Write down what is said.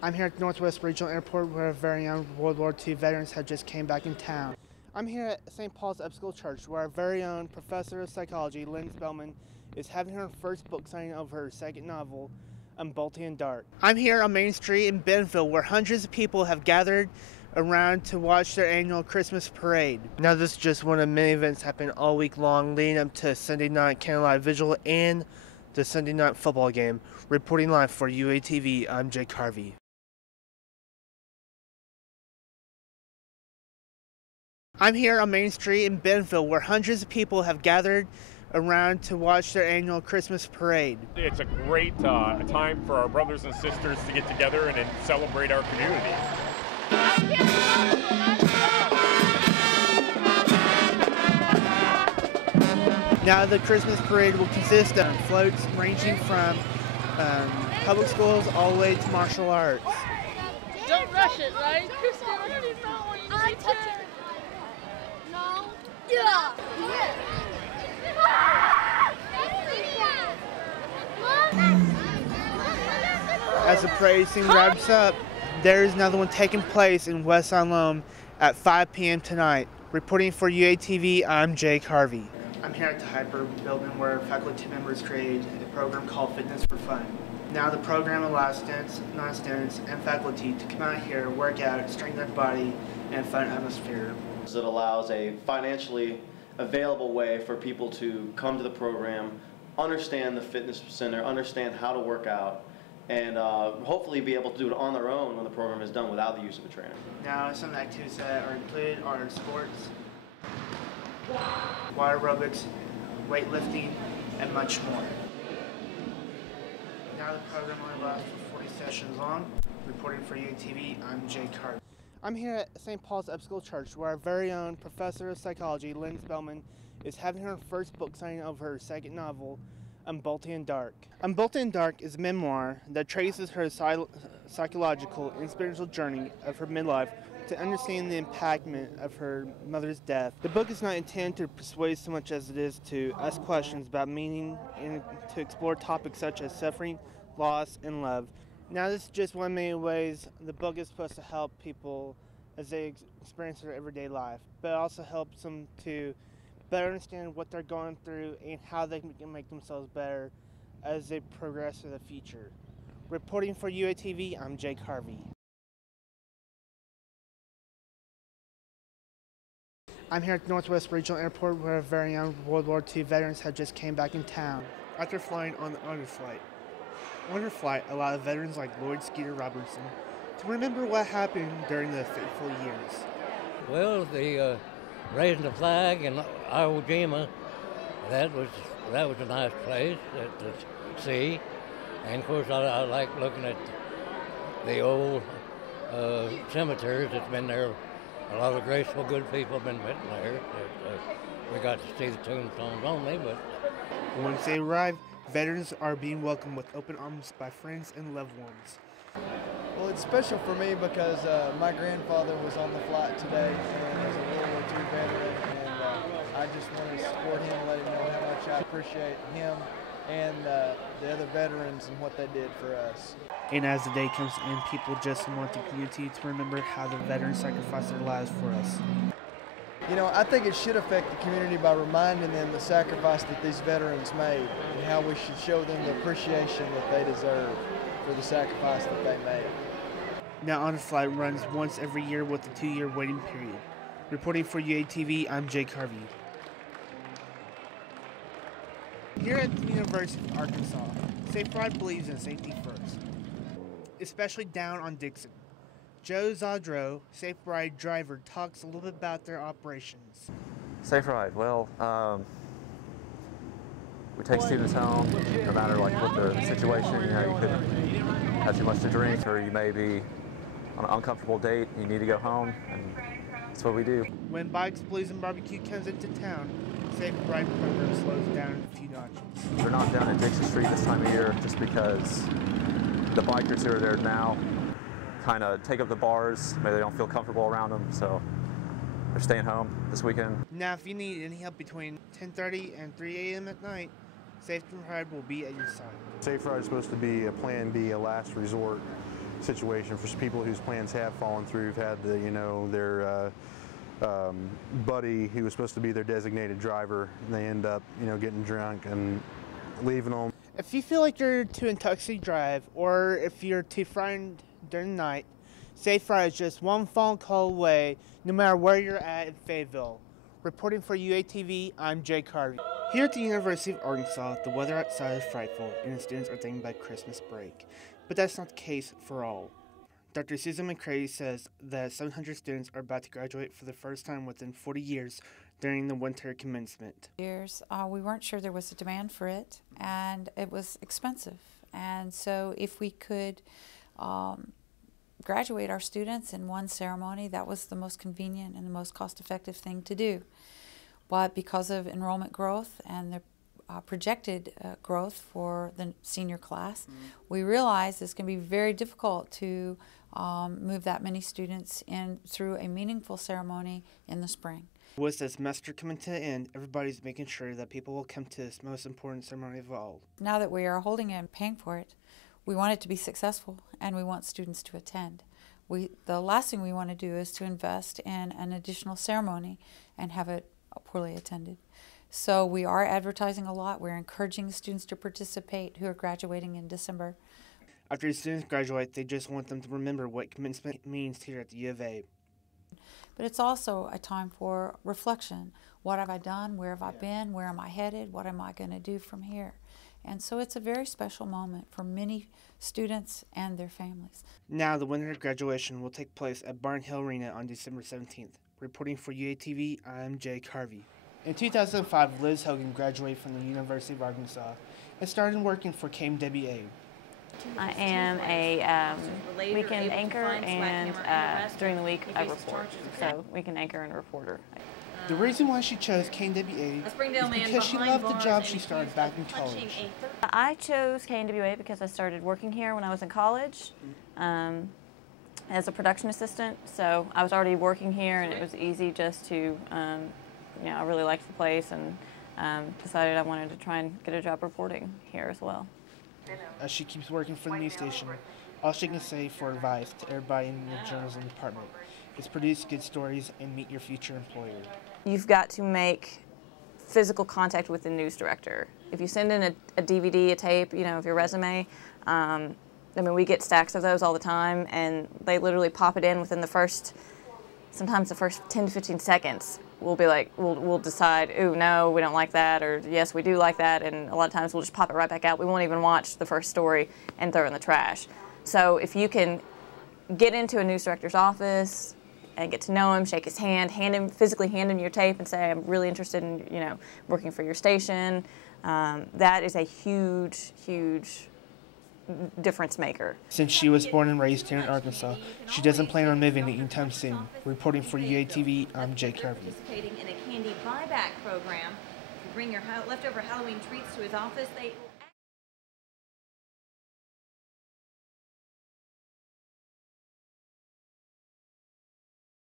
I'm here at Northwest Regional Airport where very young World War II veterans have just came back in town. I'm here at St. Paul's Upschool Church where our very own professor of psychology, Lynn Spellman, is having her first book signing of her second novel, Bolty and Dark. I'm here on Main Street in Bentonville where hundreds of people have gathered around to watch their annual Christmas parade. Now this is just one of many events happening all week long leading up to Sunday night candlelight vigil and the Sunday night football game. Reporting live for UATV, I'm Jake Harvey. I'm here on Main Street in Bentonville where hundreds of people have gathered around to watch their annual Christmas parade. It's a great time for our brothers and sisters to get together and celebrate our community. Now the Christmas parade will consist of floats ranging from public schools all the way to martial arts. Don't rush it, right? Kristen, I touch it. No. Yeah. As the parade scene wraps up, there is another one taking place in West Salome at 5 p.m. tonight. Reporting for UATV, I'm Jake Harvey. I'm here at the Hyper building where faculty members created a program called Fitness for Fun. Now the program allows students, non-students, and faculty to come out here, work out, strengthen their body, and fun atmosphere. It allows a financially available way for people to come to the program, understand the fitness center, understand how to work out, and hopefully be able to do it on their own when the program is done without the use of a trainer. Now some activities that are included are sports, water aerobics, weightlifting, and much more. Now the program only lasts for 40 sessions long. Reporting for UATV, I'm Jake Harvey. I'm here at St. Paul's Upschool Church where our very own professor of psychology, Lynn Spellman, is having her first book signing of her second novel, Bolty and Dark. Bolty and Dark is a memoir that traces her psychological and spiritual journey of her midlife to understand the impactment of her mother's death. The book is not intended to persuade so much as it is to ask questions about meaning and to explore topics such as suffering, loss, and love. Now this is just one of many ways the book is supposed to help people as they experience their everyday life, but it also helps them to better understand what they're going through and how they can make themselves better as they progress through the future. Reporting for UATV, I'm Jake Harvey. I'm here at Northwest Regional Airport where very young World War II veterans have just came back in town after flying on the honor flight. Honor flight allowed veterans like Lloyd Skeeter Robertson to remember what happened during the fateful years. Well, the raising the flag in Iwo Jima, that was a nice place to see. And of course, I like looking at the old cemeteries that's been there. A lot of graceful, good people have been written there. We got to see the tombstones only, but once they arrive, veterans are being welcomed with open arms by friends and loved ones. Well, it's special for me because my grandfather was on the flight today and was a World War II veteran, and I just want to support him and let him know how much I appreciate him and the other veterans and what they did for us. And as the day comes in, people just want the community to remember how the veterans sacrificed their lives for us. You know, I think it should affect the community by reminding them the sacrifice that these veterans made and how we should show them the appreciation that they deserve for the sacrifice that they made. Now Honor Flight runs once every year with a 2-year waiting period. Reporting for UATV, I'm Jake Harvey. Here at the University of Arkansas, Safe Ride believes in safety first, especially down on Dixon. Joe Zadro, Safe Ride driver, talks a little bit about their operations. Safe Ride, well, we take students home, no matter like what the situation, you know, you couldn't have too much to drink, or you may be on an uncomfortable date, you need to go home, and that's what we do. When Bikes, Blues, and Barbecue comes into town, Safe Ride program slows down a few notches. They're not down at Dixon Street this time of year just because the bikers who are there now kind of take up the bars. Maybe they don't feel comfortable around them, so they're staying home this weekend. Now, if you need any help between 10:30 and 3 a.m. at night, Safe Ride will be at your side. Safe Ride is supposed to be a plan B, a last resort situation for people whose plans have fallen through, who've had the, their buddy who was supposed to be their designated driver, and they end up, getting drunk and leaving them. If you feel like you're too intoxicated to drive, or if you're too frightened during the night, Safe Ride is just one phone call away, no matter where you're at in Fayetteville. Reporting for UATV, I'm Jake Harvey. Here at the University of Arkansas, the weather outside is frightful, and the students are thinking about Christmas break. But that's not the case for all. Dr. Susan McCray says that 700 students are about to graduate for the first time within 40 years during the winter commencement. We weren't sure there was a demand for it, and it was expensive. And so if we could graduate our students in one ceremony, that was the most convenient and the most cost-effective thing to do. But because of enrollment growth and the projected growth for the senior class, we realized it's going to be very difficult to move that many students in through a meaningful ceremony in the spring. With the semester coming to an end, everybody's making sure that people will come to this most important ceremony of all. Now that we are holding it and paying for it, we want it to be successful, and we want students to attend. The last thing we want to do is to invest in an additional ceremony and have it poorly attended. So we are advertising a lot. We're encouraging students to participate who are graduating in December. After the students graduate, they just want them to remember what commencement means here at the U of A. But it's also a time for reflection. What have I done? Where have I been? Where am I headed? What am I going to do from here? And so it's a very special moment for many students and their families. Now the winter graduation will take place at Barn Hill Arena on December 17th. Reporting for UATV, I'm Jake Harvey. In 2005, Liz Hogan graduated from the University of Arkansas and started working for KMWA. I am a weekend anchor, and during the week I report. So weekend anchor and reporter. The reason why she chose KMWA is because she loved the job she started back in college. I chose KMWA because I started working here when I was in college as a production assistant. So I was already working here, and it was easy just to, I really liked the place, and decided I wanted to try and get a job reporting here as well. As she keeps working for the news station, all she can say for advice to everybody in the journalism department is produce good stories and meet your future employer. You've got to make physical contact with the news director. If you send in a DVD, a tape, of your resume, we get stacks of those all the time, and they literally pop it in within sometimes the first 10 to 15 seconds. We'll be like, we'll decide, ooh, no, we don't like that, or yes, we do like that, and a lot of times we'll just pop it right back out. We won't even watch the first story and throw it in the trash. So if you can get into a news director's office and get to know him, shake his hand, physically hand him your tape and say, I'm really interested in, working for your station, that is a huge, huge difference maker. Since she was born and raised here in Arkansas, she doesn't plan on moving anytime soon. Reporting for UATV, I'm Jake Harvey. Participating in a candy buyback program. If you bring your leftover Halloween treats to his office,